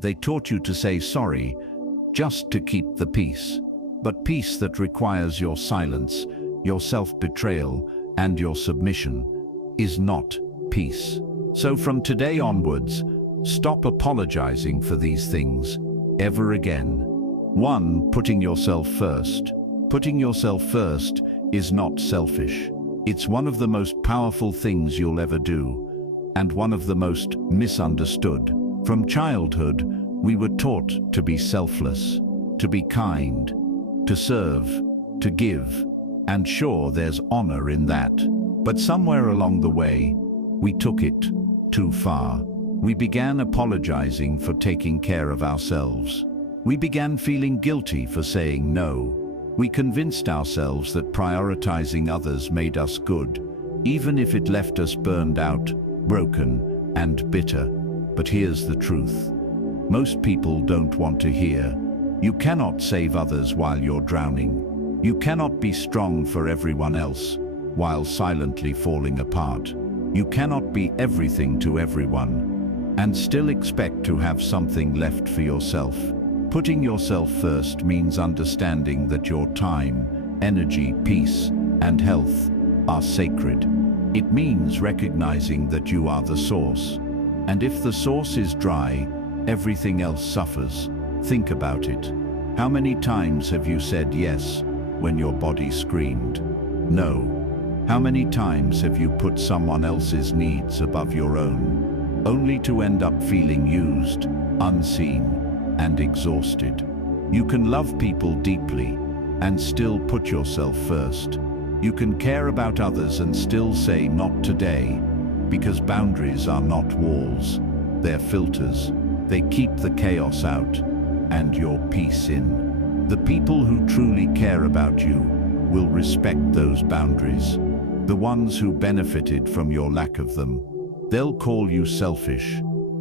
They taught you to say sorry just to keep the peace. But peace that requires your silence, your self-betrayal, and your submission is not peace. So from today onwards, stop apologizing for these things ever again. 1. Putting yourself first. Putting yourself first is not selfish. It's one of the most powerful things you'll ever do, and one of the most misunderstood. From childhood, we were taught to be selfless, to be kind, to serve, to give, and sure, there's honor in that. But somewhere along the way, we took it too far. We began apologizing for taking care of ourselves. We began feeling guilty for saying no. We convinced ourselves that prioritizing others made us good, even if it left us burned out, broken, and bitter. But here's the truth. Most people don't want to hear. You cannot save others while you're drowning. You cannot be strong for everyone else while silently falling apart. You cannot be everything to everyone and still expect to have something left for yourself. Putting yourself first means understanding that your time, energy, peace, and health are sacred. It means recognizing that you are the source. And if the source is dry, everything else suffers. Think about it. How many times have you said yes when your body screamed no? How many times have you put someone else's needs above your own, only to end up feeling used, unseen, and exhausted? You can love people deeply and still put yourself first. You can care about others and still say not today, because boundaries are not walls, they're filters. They keep the chaos out and your peace in. The people who truly care about you will respect those boundaries. The ones who benefited from your lack of them, they'll call you selfish.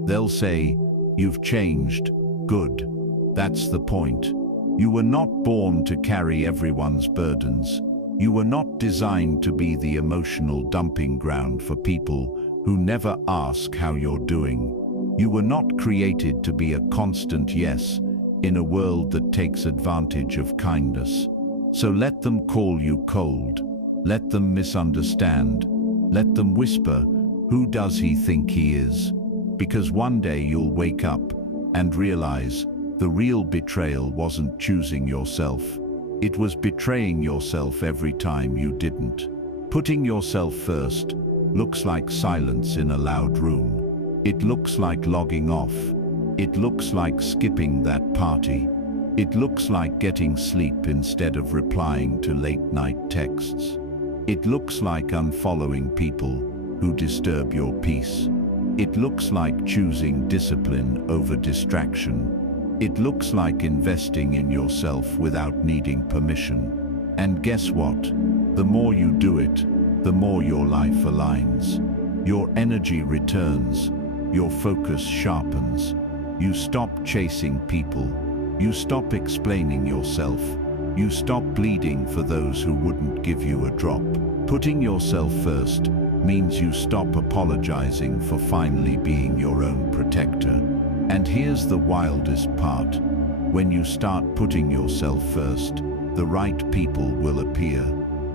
They'll say, "You've changed." Good. That's the point. You were not born to carry everyone's burdens. You were not designed to be the emotional dumping ground for people who never ask how you're doing. You were not created to be a constant yes in a world that takes advantage of kindness. So let them call you cold. Let them misunderstand. Let them whisper, "Who does he think he is?" Because one day you'll wake up and realize the real betrayal wasn't choosing yourself. It was betraying yourself every time you didn't. Putting yourself first looks like silence in a loud room. It looks like logging off. It looks like skipping that party. It looks like getting sleep instead of replying to late-night texts. It looks like unfollowing people who disturb your peace. It looks like choosing discipline over distraction. It looks like investing in yourself without needing permission. And guess what? The more you do it, the more your life aligns. Your energy returns. Your focus sharpens. You stop chasing people. You stop explaining yourself. You stop bleeding for those who wouldn't give you a drop. Putting yourself first means you stop apologizing for finally being your own protector. And here's the wildest part. When you start putting yourself first, the right people will appear.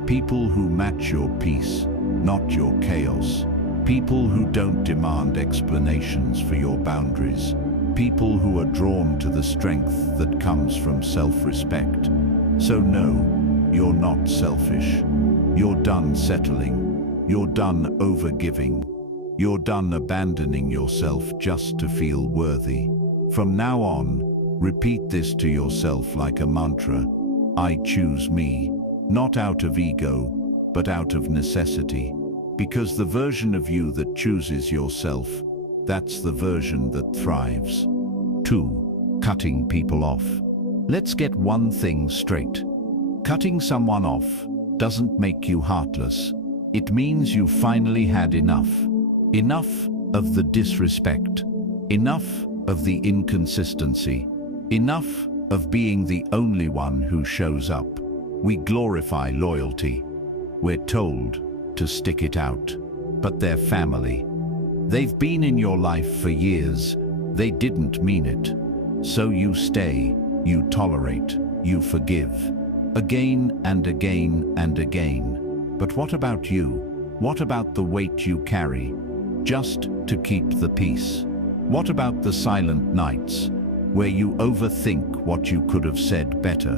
People who match your peace, not your chaos. People who don't demand explanations for your boundaries. People who are drawn to the strength that comes from self-respect. So no, you're not selfish. You're done settling. You're done overgiving. You're done abandoning yourself just to feel worthy. From now on, repeat this to yourself like a mantra. I choose me, not out of ego, but out of necessity. Because the version of you that chooses yourself, that's the version that thrives. 2. Cutting people off. Let's get one thing straight. Cutting someone off doesn't make you heartless. It means you finally had enough. Enough of the disrespect. Enough of the inconsistency. Enough of being the only one who shows up. We glorify loyalty. We're told to stick it out. But they're family. They've been in your life for years, They didn't mean it. So you stay, you tolerate, you forgive. Again and again and again. But what about you? What about the weight you carry, just to keep the peace? What about the silent nights, where you overthink what you could have said better,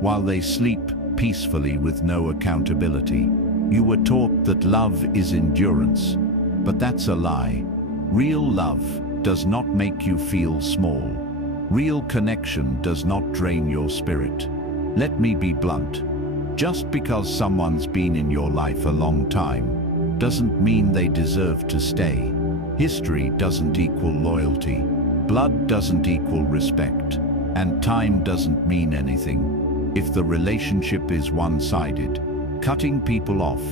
while they sleep peacefully with no accountability? You were taught that love is endurance, but that's a lie. Real love does not make you feel small. Real connection does not drain your spirit. Let me be blunt. Just because someone's been in your life a long time doesn't mean they deserve to stay. History doesn't equal loyalty. Blood doesn't equal respect. And time doesn't mean anything if the relationship is one-sided. Cutting people off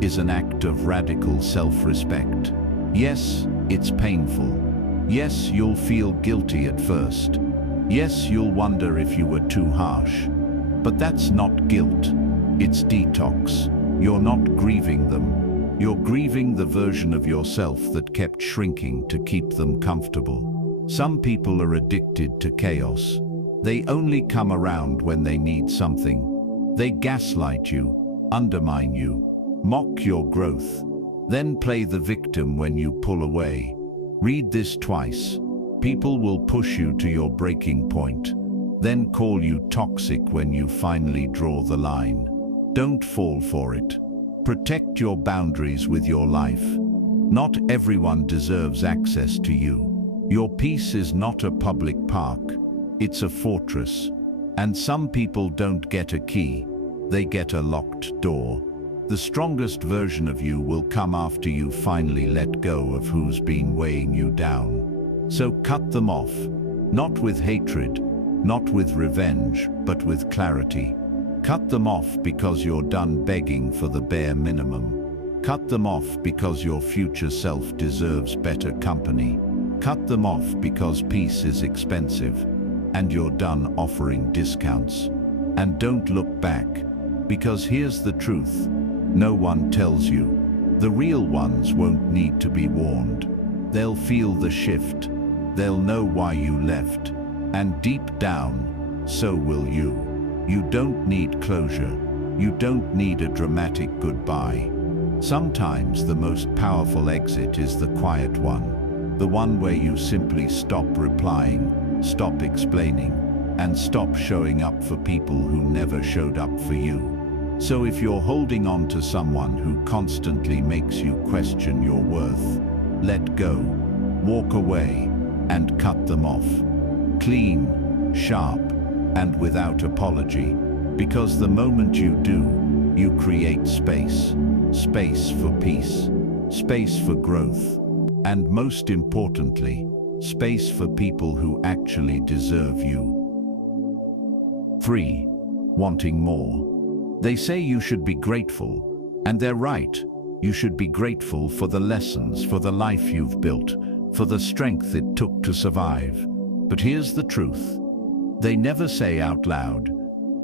is an act of radical self-respect. Yes, it's painful. Yes, you'll feel guilty at first. Yes, you'll wonder if you were too harsh. But that's not guilt. It's detox. You're not grieving them. You're grieving the version of yourself that kept shrinking to keep them comfortable. Some people are addicted to chaos. They only come around when they need something. They gaslight you, undermine you, mock your growth, then play the victim when you pull away. Read this twice. People will push you to your breaking point, then call you toxic when you finally draw the line. Don't fall for it. Protect your boundaries with your life. Not everyone deserves access to you. Your peace is not a public park. It's a fortress. And some people don't get a key. They get a locked door. The strongest version of you will come after you finally let go of who's been weighing you down. So cut them off, not with hatred, not with revenge, but with clarity. Cut them off because you're done begging for the bare minimum. Cut them off because your future self deserves better company. Cut them off because peace is expensive, and you're done offering discounts. And don't look back, because here's the truth. No one tells you. The real ones won't need to be warned. They'll feel the shift. They'll know why you left. And deep down, so will you. You don't need closure. You don't need a dramatic goodbye. Sometimes the most powerful exit is the quiet one. The one where you simply stop replying, stop explaining, and stop showing up for people who never showed up for you. So if you're holding on to someone who constantly makes you question your worth, let go, walk away, and cut them off. Clean, sharp, and without apology. Because the moment you do, you create space. Space for peace. Space for growth. And most importantly, space for people who actually deserve you. 3. Wanting more. They say you should be grateful, and they're right. You should be grateful for the lessons, for the life you've built, for the strength it took to survive. But here's the truth. They never say out loud,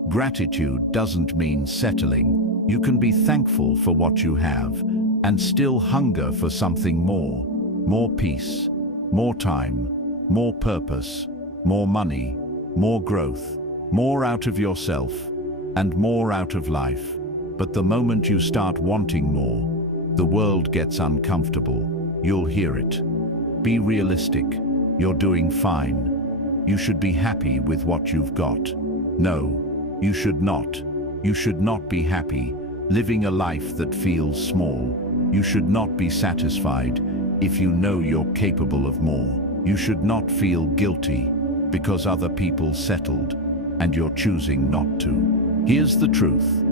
gratitude doesn't mean settling. You can be thankful for what you have, and still hunger for something more. More peace, more time, more purpose, more money, more growth, more out of yourself, and more out of life. But the moment you start wanting more, the world gets uncomfortable. You'll hear it. Be realistic. You're doing fine. You should be happy with what you've got. No, you should not. You should not be happy living a life that feels small. You should not be satisfied if you know you're capable of more. You should not feel guilty because other people settled and you're choosing not to. Here's the truth.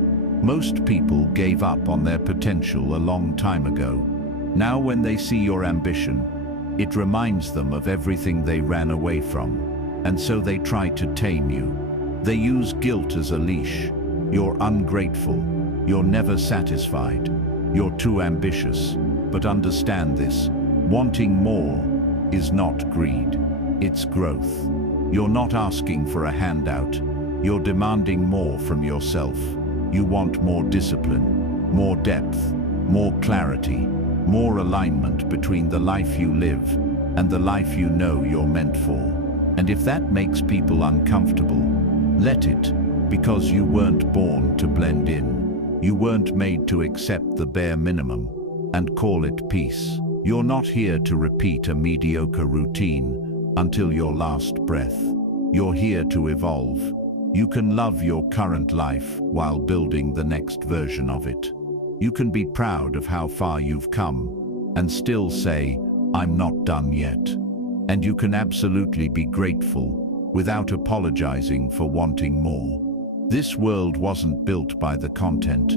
Most people gave up on their potential a long time ago. Now when they see your ambition, it reminds them of everything they ran away from. And so they try to tame you. They use guilt as a leash. You're ungrateful. You're never satisfied. You're too ambitious. But understand this. Wanting more is not greed. It's growth. You're not asking for a handout. You're demanding more from yourself. You want more discipline, more depth, more clarity, more alignment between the life you live and the life you know you're meant for. And if that makes people uncomfortable, let it, because you weren't born to blend in. You weren't made to accept the bare minimum and call it peace. You're not here to repeat a mediocre routine until your last breath. You're here to evolve. You can love your current life while building the next version of it. You can be proud of how far you've come and still say, I'm not done yet. And you can absolutely be grateful without apologizing for wanting more. This world wasn't built by the content.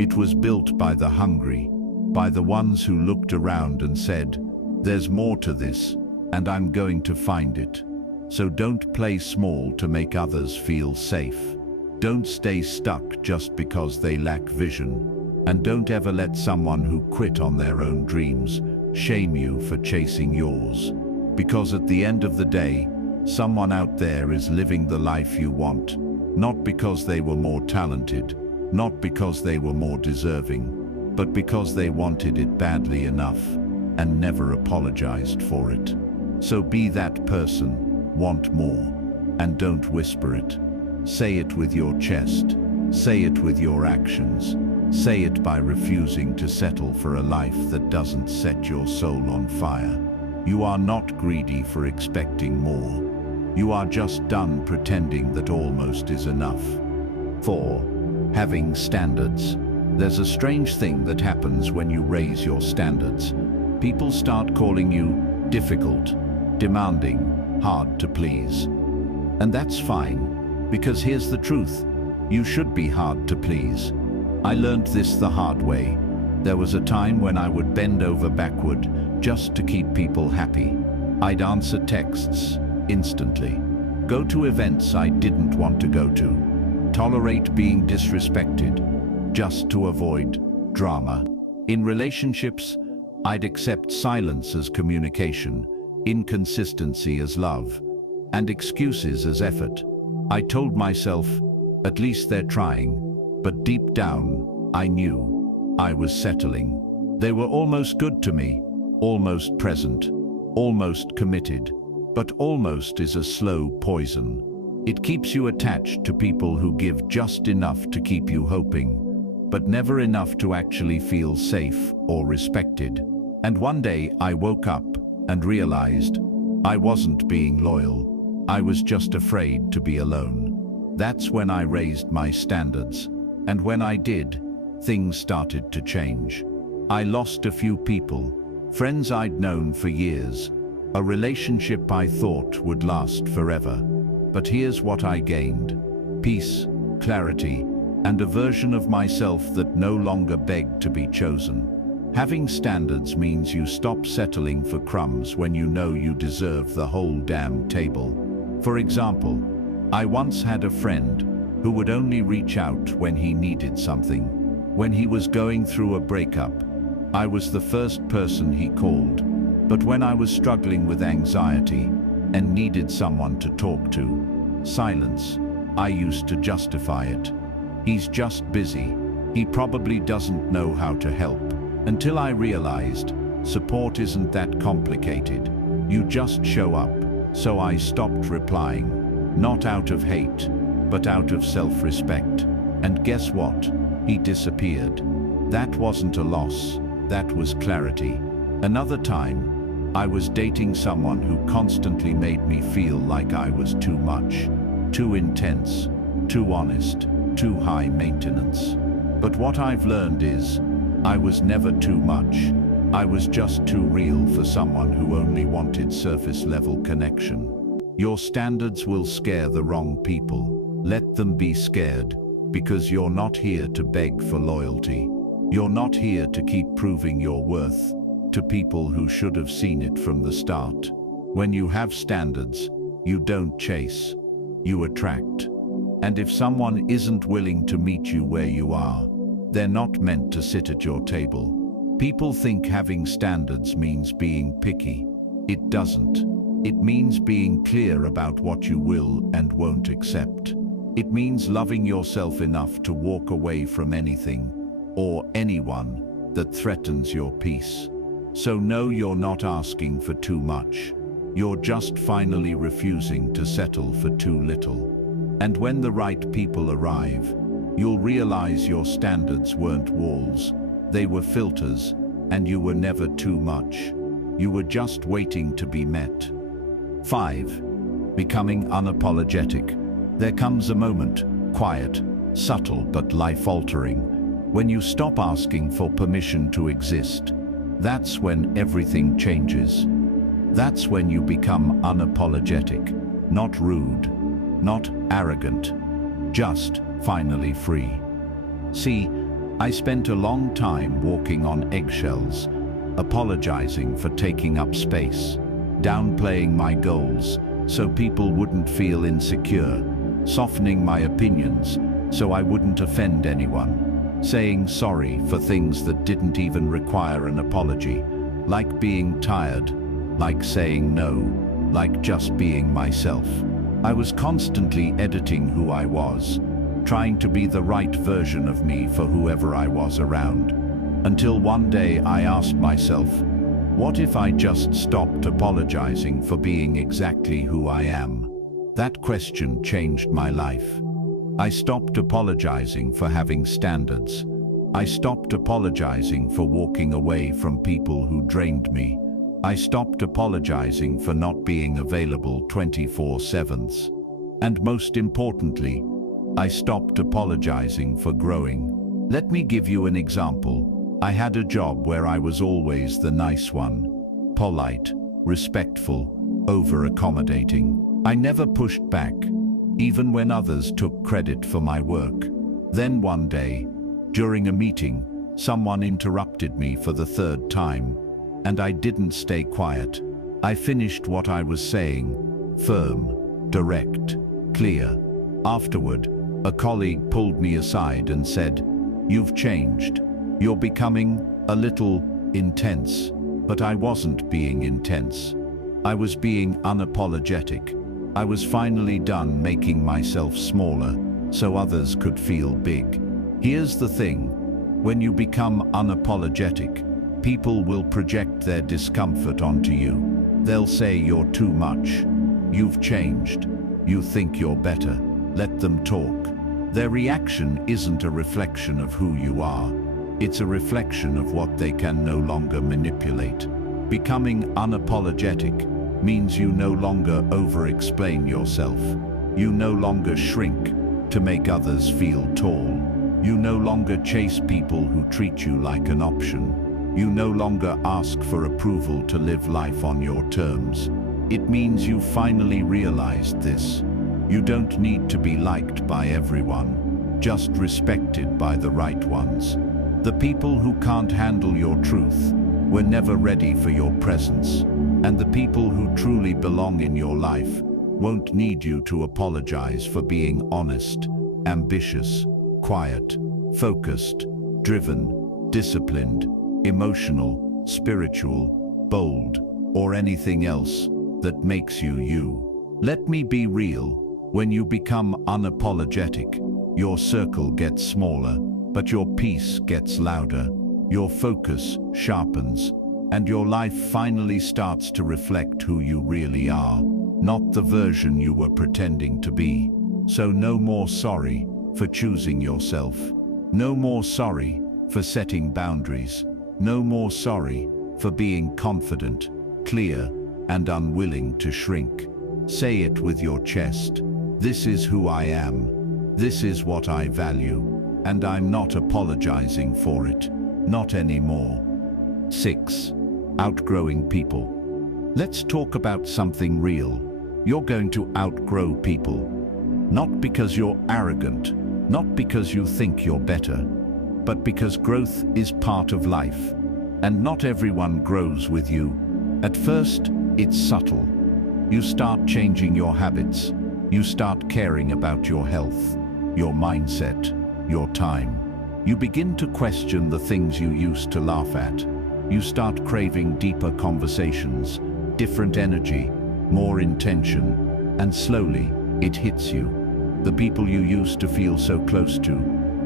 It was built by the hungry, by the ones who looked around and said, there's more to this, and I'm going to find it. So don't play small to make others feel safe. Don't stay stuck just because they lack vision. And don't ever let someone who quit on their own dreams shame you for chasing yours. Because at the end of the day, someone out there is living the life you want, not because they were more talented, not because they were more deserving, but because they wanted it badly enough and never apologized for it. So be that person, want more, and don't whisper it. Say it with your chest, say it with your actions, say it by refusing to settle for a life that doesn't set your soul on fire. You are not greedy for expecting more. You are just done pretending that almost is enough. 4. Having standards. There's a strange thing that happens when you raise your standards. People start calling you difficult, demanding, hard to please. And that's fine, because here's the truth. You should be hard to please. I learned this the hard way. There was a time when I would bend over backward just to keep people happy. I'd answer texts instantly, go to events I didn't want to go to, tolerate being disrespected just to avoid drama. In relationships, I'd accept silence as communication, inconsistency as love, and excuses as effort. I told myself, at least they're trying, but deep down, I knew I was settling. They were almost good to me, almost present, almost committed, but almost is a slow poison. It keeps you attached to people who give just enough to keep you hoping, but never enough to actually feel safe or respected. And one day I woke up and realized I wasn't being loyal. I was just afraid to be alone. That's when I raised my standards. And when I did, things started to change. I lost a few people, friends I'd known for years, a relationship I thought would last forever. But here's what I gained: peace, clarity, and a version of myself that no longer begged to be chosen. Having standards means you stop settling for crumbs when you know you deserve the whole damn table. For example, I once had a friend who would only reach out when he needed something. When he was going through a breakup, I was the first person he called. But when I was struggling with anxiety and needed someone to talk to, silence, I used to justify it. He's just busy. He probably doesn't know how to help. Until I realized, support isn't that complicated. You just show up. So I stopped replying, not out of hate, but out of self-respect. And guess what? He disappeared. That wasn't a loss, that was clarity. Another time, I was dating someone who constantly made me feel like I was too much, too intense, too honest, too high maintenance. But what I've learned is, I was never too much. I was just too real for someone who only wanted surface-level connection. Your standards will scare the wrong people. Let them be scared, because you're not here to beg for loyalty. You're not here to keep proving your worth to people who should have seen it from the start. When you have standards, you don't chase, you attract. And if someone isn't willing to meet you where you are, they're not meant to sit at your table. People think having standards means being picky. It doesn't. It means being clear about what you will and won't accept. It means loving yourself enough to walk away from anything or anyone that threatens your peace. So no, you're not asking for too much. You're just finally refusing to settle for too little. And when the right people arrive, you'll realize your standards weren't walls, they were filters, and you were never too much. You were just waiting to be met. 5. Becoming unapologetic. There comes a moment, quiet, subtle but life-altering, when you stop asking for permission to exist. That's when everything changes. That's when you become unapologetic, not rude, not arrogant, just finally free. See, I spent a long time walking on eggshells, apologizing for taking up space, downplaying my goals so people wouldn't feel insecure, softening my opinions so I wouldn't offend anyone, saying sorry for things that didn't even require an apology, like being tired, like saying no, like just being myself. I was constantly editing who I was, trying to be the right version of me for whoever I was around. Until one day I asked myself, what if I just stopped apologizing for being exactly who I am? That question changed my life. I stopped apologizing for having standards. I stopped apologizing for walking away from people who drained me. I stopped apologizing for not being available 24/7. And most importantly, I stopped apologizing for growing. Let me give you an example. I had a job where I was always the nice one, polite, respectful, over-accommodating. I never pushed back, even when others took credit for my work. Then one day, during a meeting, someone interrupted me for the third time, and I didn't stay quiet. I finished what I was saying, firm, direct, clear. Afterward, a colleague pulled me aside and said, "You've changed. You're becoming a little intense." But I wasn't being intense. I was being unapologetic. I was finally done making myself smaller so others could feel big. Here's the thing, when you become unapologetic, people will project their discomfort onto you. They'll say you're too much. You've changed. You think you're better. Let them talk. Their reaction isn't a reflection of who you are. It's a reflection of what they can no longer manipulate. Becoming unapologetic means you no longer over-explain yourself. You no longer shrink to make others feel tall. You no longer chase people who treat you like an option. You no longer ask for approval to live life on your terms. It means you finally realized this. You don't need to be liked by everyone, just respected by the right ones. The people who can't handle your truth were never ready for your presence, and the people who truly belong in your life won't need you to apologize for being honest, ambitious, quiet, focused, driven, disciplined, emotional, spiritual, bold, or anything else that makes you you. Let me be real. When you become unapologetic, your circle gets smaller, but your peace gets louder, your focus sharpens, and your life finally starts to reflect who you really are, not the version you were pretending to be. So no more sorry for choosing yourself. No more sorry for setting boundaries. No more sorry for being confident, clear, and unwilling to shrink. Say it with your chest. This is who I am. This is what I value. And I'm not apologizing for it. Not anymore. 6. Outgrowing people. Let's talk about something real. You're going to outgrow people. Not because you're arrogant, not because you think you're better, but because growth is part of life. And not everyone grows with you. At first, it's subtle. You start changing your habits. You start caring about your health, your mindset, your time. You begin to question the things you used to laugh at. You start craving deeper conversations, different energy, more intention, and slowly it hits you. The people you used to feel so close to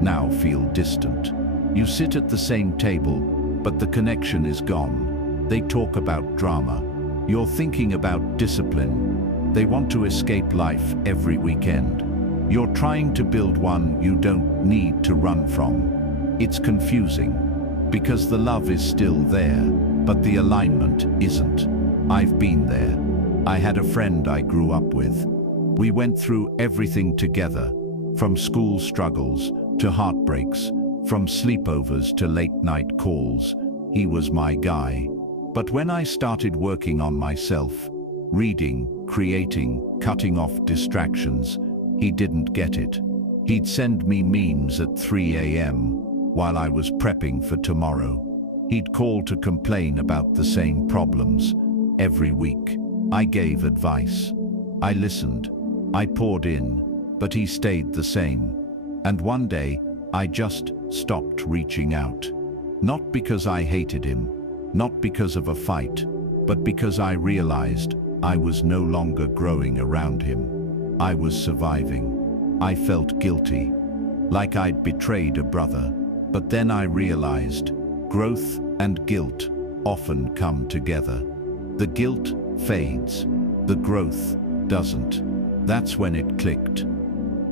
now feel distant. You sit at the same table, but the connection is gone. They talk about drama. You're thinking about discipline. They want to escape life every weekend. You're trying to build one you don't need to run from. It's confusing, because the love is still there, but the alignment isn't. I've been there. I had a friend I grew up with. We went through everything together, from school struggles to heartbreaks, from sleepovers to late-night calls. He was my guy. But when I started working on myself, reading, creating, cutting off distractions, he didn't get it. He'd send me memes at 3 a.m. while I was prepping for tomorrow. He'd call to complain about the same problems every week. I gave advice. I listened. I poured in, but he stayed the same. And one day, I just stopped reaching out. Not because I hated him, not because of a fight, but because I realized I was no longer growing around him. I was surviving. I felt guilty, like I'd betrayed a brother. But then I realized growth and guilt often come together. The guilt fades, the growth doesn't. That's when it clicked.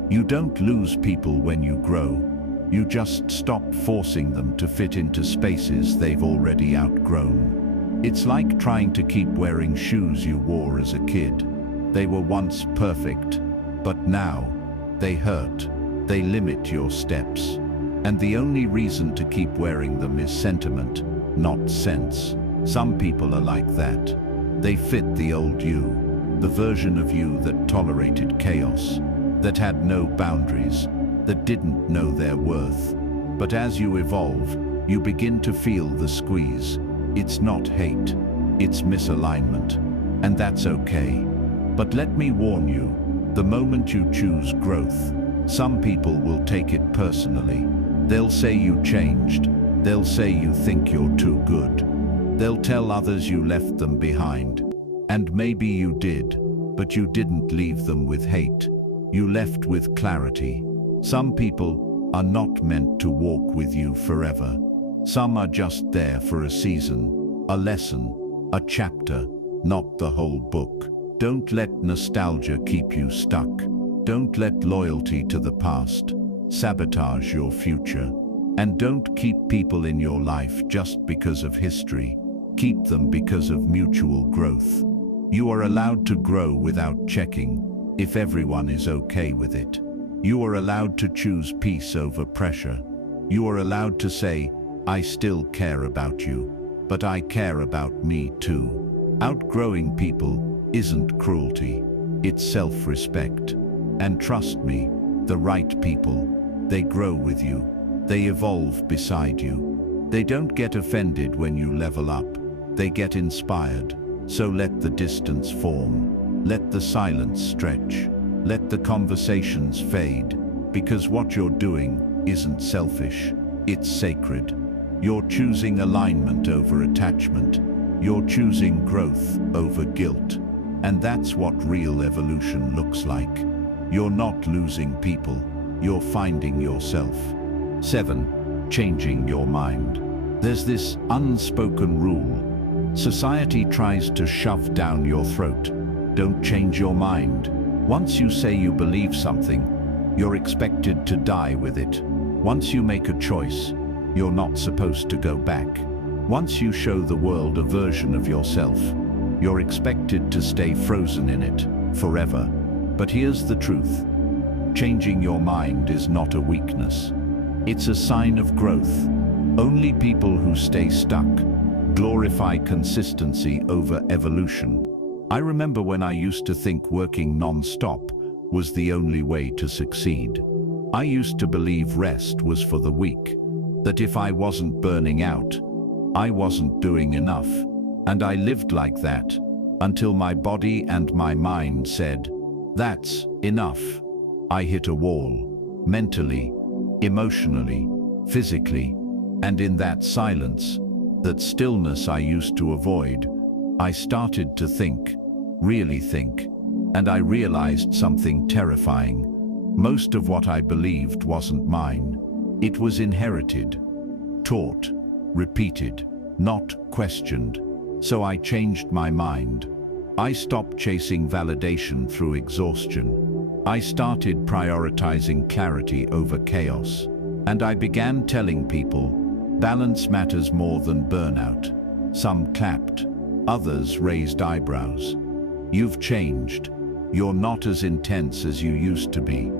You don't lose people when you grow. You just stop forcing them to fit into spaces they've already outgrown. It's like trying to keep wearing shoes you wore as a kid. They were once perfect, but now they hurt. They limit your steps. And the only reason to keep wearing them is sentiment, not sense. Some people are like that. They fit the old you, the version of you that tolerated chaos, that had no boundaries, that didn't know their worth. But as you evolve, you begin to feel the squeeze. It's not hate, it's misalignment. And that's okay. But let me warn you, the moment you choose growth, some people will take it personally. They'll say you changed. They'll say you think you're too good. They'll tell others you left them behind. And maybe you did, but you didn't leave them with hate. You left with clarity. Some people are not meant to walk with you forever. Some are just there for a season, a lesson, a chapter, not the whole book. Don't let nostalgia keep you stuck. Don't let loyalty to the past sabotage your future. And don't keep people in your life just because of history. Keep them because of mutual growth. You are allowed to grow without checking if everyone is okay with it. You are allowed to choose peace over pressure. You are allowed to say, I still care about you, but I care about me too. Outgrowing people isn't cruelty, it's self-respect. And trust me, the right people, they grow with you. They evolve beside you. They don't get offended when you level up. They get inspired. So let the distance form. Let the silence stretch. Let the conversations fade. Because what you're doing isn't selfish. It's sacred. You're choosing alignment over attachment. You're choosing growth over guilt. And that's what real evolution looks like. You're not losing people. You're finding yourself. 7. Changing your mind. There's this unspoken rule. Society tries to shove down your throat. Don't change your mind. Once you say you believe something, you're expected to die with it. Once you make a choice, you're not supposed to go back. Once you show the world a version of yourself, you're expected to stay frozen in it forever. But here's the truth. Changing your mind is not a weakness. It's a sign of growth. Only people who stay stuck glorify consistency over evolution. I remember when I used to think working non-stop was the only way to succeed. I used to believe rest was for the weak, that if I wasn't burning out, I wasn't doing enough. And I lived like that until my body and my mind said, that's enough. I hit a wall, mentally, emotionally, physically, and in that silence, that stillness I used to avoid, I started to think, really think, and I realized something terrifying. Most of what I believed wasn't mine. It was inherited, taught, repeated, not questioned. So I changed my mind. I stopped chasing validation through exhaustion. I started prioritizing clarity over chaos. And I began telling people, balance matters more than burnout. Some clapped, others raised eyebrows. You've changed. You're not as intense as you used to be.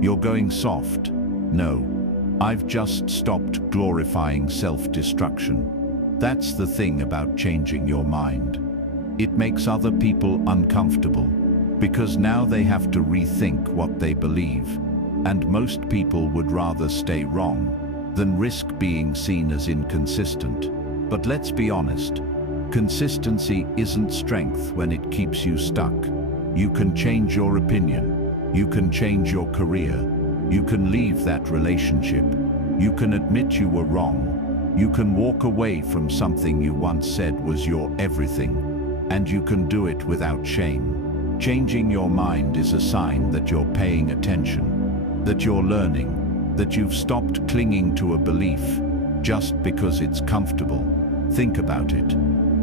You're going soft. No, I've just stopped glorifying self-destruction. That's the thing about changing your mind. It makes other people uncomfortable, because now they have to rethink what they believe, and most people would rather stay wrong than risk being seen as inconsistent. But let's be honest, consistency isn't strength when it keeps you stuck. You can change your opinion, you can change your career, you can leave that relationship, you can admit you were wrong, you can walk away from something you once said was your everything. And you can do it without shame. Changing your mind is a sign that you're paying attention, that you're learning, that you've stopped clinging to a belief just because it's comfortable. Think about it.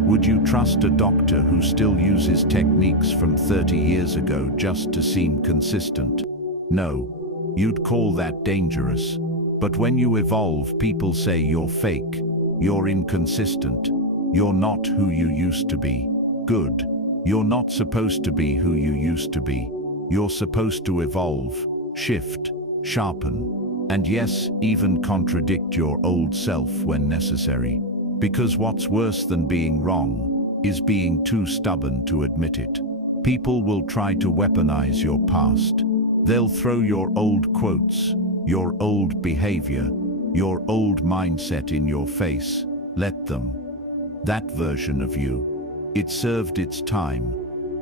Would you trust a doctor who still uses techniques from 30 years ago just to seem consistent? No, you'd call that dangerous. But when you evolve, people say you're fake, you're inconsistent, you're not who you used to be. Good. You're not supposed to be who you used to be. You're supposed to evolve, shift, sharpen, and yes, even contradict your old self when necessary. Because what's worse than being wrong is being too stubborn to admit it. People will try to weaponize your past. They'll throw your old quotes, your old behavior, your old mindset in your face. Let them. That version of you. It served its time,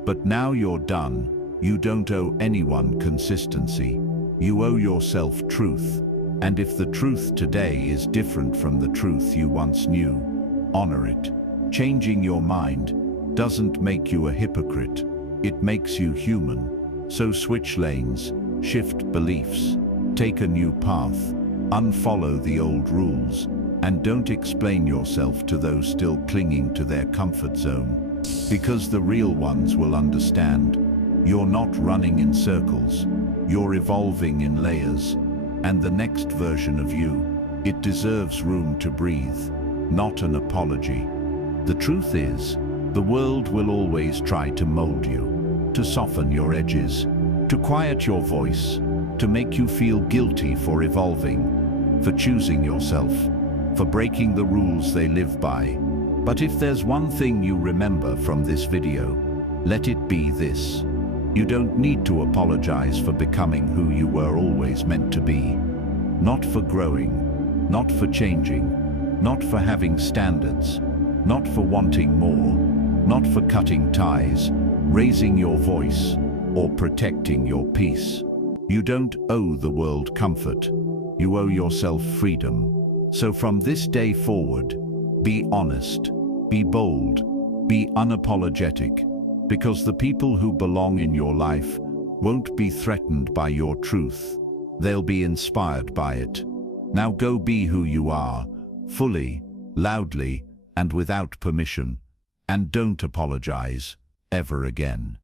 but now you're done. You don't owe anyone consistency. You owe yourself truth. And if the truth today is different from the truth you once knew, honor it. Changing your mind doesn't make you a hypocrite. It makes you human. So switch lanes, shift beliefs, take a new path, unfollow the old rules, and don't explain yourself to those still clinging to their comfort zone. Because the real ones will understand. You're not running in circles. You're evolving in layers. And the next version of you, it deserves room to breathe, not an apology. The truth is, the world will always try to mold you, to soften your edges, to quiet your voice, to make you feel guilty for evolving, for choosing yourself, for breaking the rules they live by. But if there's one thing you remember from this video, let it be this. You don't need to apologize for becoming who you were always meant to be. Not for growing, not for changing, not for having standards, not for wanting more, not for cutting ties, raising your voice, or protecting your peace. You don't owe the world comfort. You owe yourself freedom. So from this day forward, be honest. Be bold, be unapologetic, because the people who belong in your life won't be threatened by your truth. They'll be inspired by it. Now go be who you are, fully, loudly, and without permission. And don't apologize, ever again.